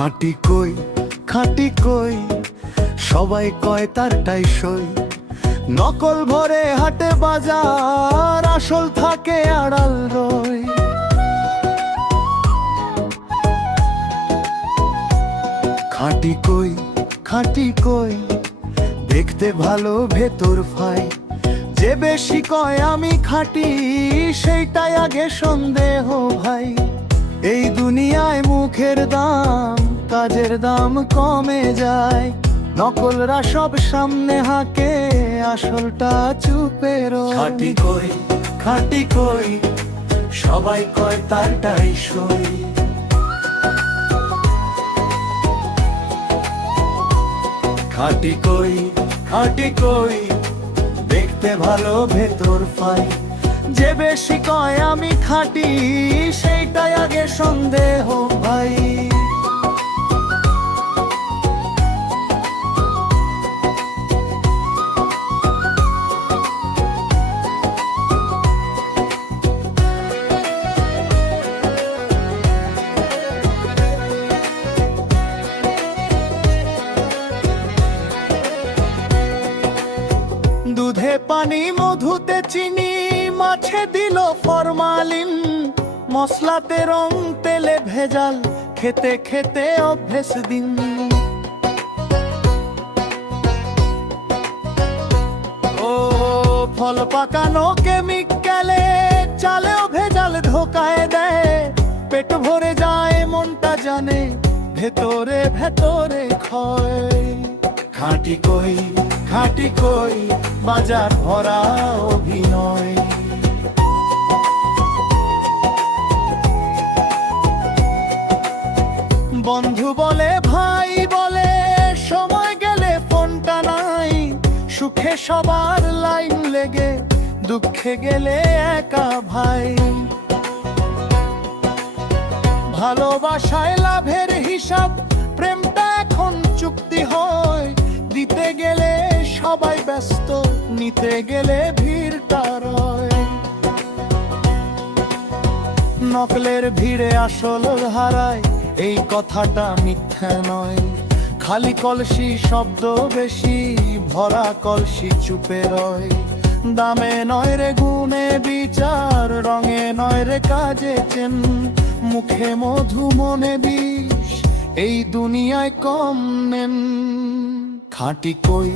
খাঁটি কই খাঁটি কই সবাই কয় তারটাই সই। নকল ভরে হাটে বাজার, আসল থাকে আড়াল রই। খাঁটি কই খাঁটি কই দেখতে ভালো ভেতর ফাই। যে বেশি কয় আমি খাঁটি, সেইটাই আগে সন্দেহ ভাই। এই দুনিয়ায় মুখের দাম, কাজের দাম কমে যায়। নকলরা সব সামনে হাঁকে, আসলটা চুপে রয়। খাঁটি কই খাঁটি কই সবাই কয় তারটাই সই। খাঁটি কই খাঁটি কই দেখতে ভালো ভেতর ফাই। যে বেশি কয় আমি খাঁটি, সেইটাই আগে সন্দেহ ভাই। দুধে পানি মধুতে চিনি, মাছে দিল ফরমালিন। মশলাতে রং তেলে ভেজাল, খেতে খেতে অভ্যেস দিন। ও ফল পাকানো কেমিক্যালে, চালেও ভেজাল ধোকায় দেয়। পেট ভরে যায় মনটা জানে, ভেতরে ভেতরে ক্ষয়। খাঁটি কই খাঁটি কই বাজার ভরা অভিনয়। বন্ধু বলে ভাই বলে, সময় গেলে ফোনটা নাই। সুখে সবার লাইন লেগে, দুঃখে গেলে একা ভাই। ভালোবাসায় লাভের হিসাব, প্রেমটা এখন চুক্তি হয়। দিতে গেলে সবাই ব্যস্ত, নিতে গেলে ভিড়টা রয়। নকলের ভিড়ে আসল হারায়, এই কথাটা মিথ্যা নয়। খালি কলসি শব্দ বেশি, ভরা কলসি চুপে রয়। দামে নয় রে গুণে বিচার, রঙে নয় রে কাজে চেন। মুখে মধু মনে বিষ, এই দুনিয়ায় কম নেন। খাঁটি কই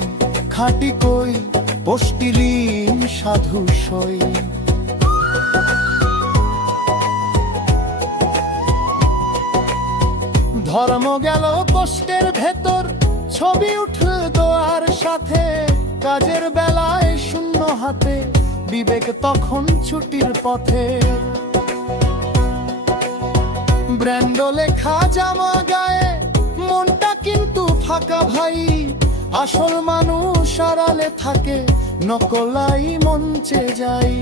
খাঁটি কই পোস্টিলিন সাধু সই। ধর্ম গেল পোস্টের ভেতর, ছবি উঠল দোয়ার সাথে। কাজের বেলায় শূন্য হাতে, বিবেক তখন ছুটির পথে। ব্র্যান্ড লেখা জামা গায়ে, মনটা কিন্তু ফাঁকা ভাই। আসল মানুষ আড়ালে থাকে, নকলাই মঞ্চে যাই।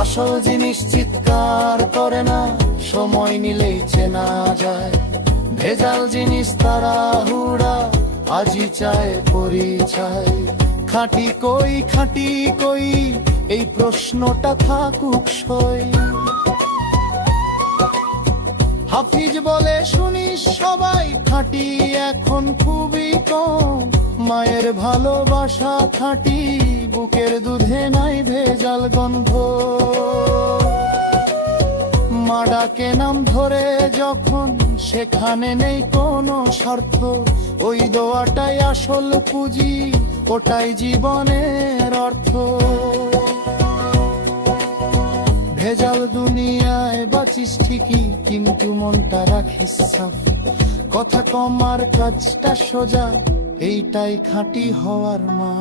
আসল জিনিস চিৎকার করে না, সময় নিলেই চেনা যায়। ভেজাল জিনিস তাড়াহুড়া, আজই চায় পরিচয়। খাঁটি কই এই প্রশ্নটা থাকুক সই। হাফিজ বলে শুনিস সবাই, খাঁটি এখন খুবই কম। মায়ের ভালোবাসা খাঁটি, বুকের দুধে নাই ভেজাল গন্ধ। মা ডাকে নাম ধরে যখন, সেখানে নেই কোনো স্বার্থ। ওই দোয়াটাই আসল পুঁজি, ওটাই জীবনের অর্থ। ভেজাল দুনিয়ায় বাঁচিস ঠিকই, কিন্তু মনটা রাখিস সাফ। কথা কম আর কাজটা সোজা, এইটাই খাঁটি হওয়ার মা।